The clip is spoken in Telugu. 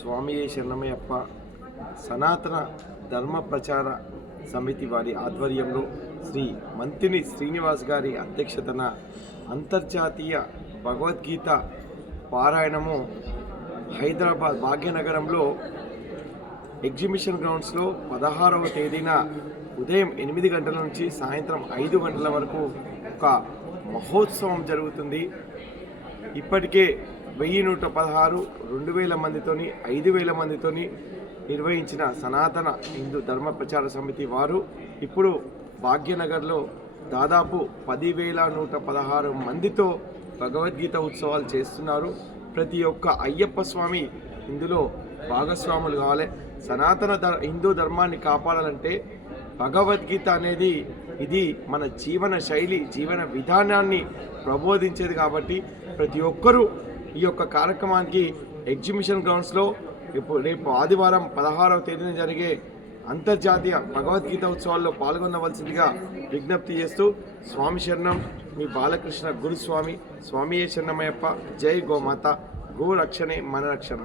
స్వామి శరణమయ్యప్ప సనాతన ధర్మ ప్రచార సమితి వారి ఆధ్వర్యంలో శ్రీ మంతిని శ్రీనివాస్ గారి అధ్యక్షతన అంతర్జాతీయ భగవద్గీత పారాయణము హైదరాబాద్ భాగ్యనగరంలో ఎగ్జిబిషన్ గ్రౌండ్స్లో 16వ తేదీన ఉదయం 8 గంటల నుంచి సాయంత్రం 5 గంటల వరకు ఒక మహోత్సవం జరుగుతుంది. ఇప్పటికే 1116 2000 మందితోని 5000 మందితోని నిర్వహించిన సనాతన హిందూ ధర్మ ప్రచార సమితి వారు ఇప్పుడు భాగ్యనగర్లో దాదాపు 10,116 మందితో భగవద్గీత ఉత్సవాలు చేస్తున్నారు. ప్రతి ఒక్క అయ్యప్ప స్వామి ఇందులో భాగస్వాములు కావాలి. సనాతన హిందూ ధర్మాన్ని కాపాడాలంటే భగవద్గీత అనేది ఇది మన జీవన శైలి జీవన విధానాన్ని ప్రబోధించేది. కాబట్టి ప్రతి ఒక్కరూ ఈ యొక్క కార్యక్రమానికి ఎగ్జిబిషన్ గ్రౌండ్స్లో రేపు ఆదివారం 16వ తేదీన జరిగే అంతర్జాతీయ భగవద్గీత ఉత్సవాల్లో పాల్గొనవలసిందిగా విజ్ఞప్తి చేస్తూ స్వామి శరణం మీ బాలకృష్ణ గురుస్వామి. స్వామి శరణమయ్యప్ప. జై గోమాత. గో రక్షణే మన రక్షణ.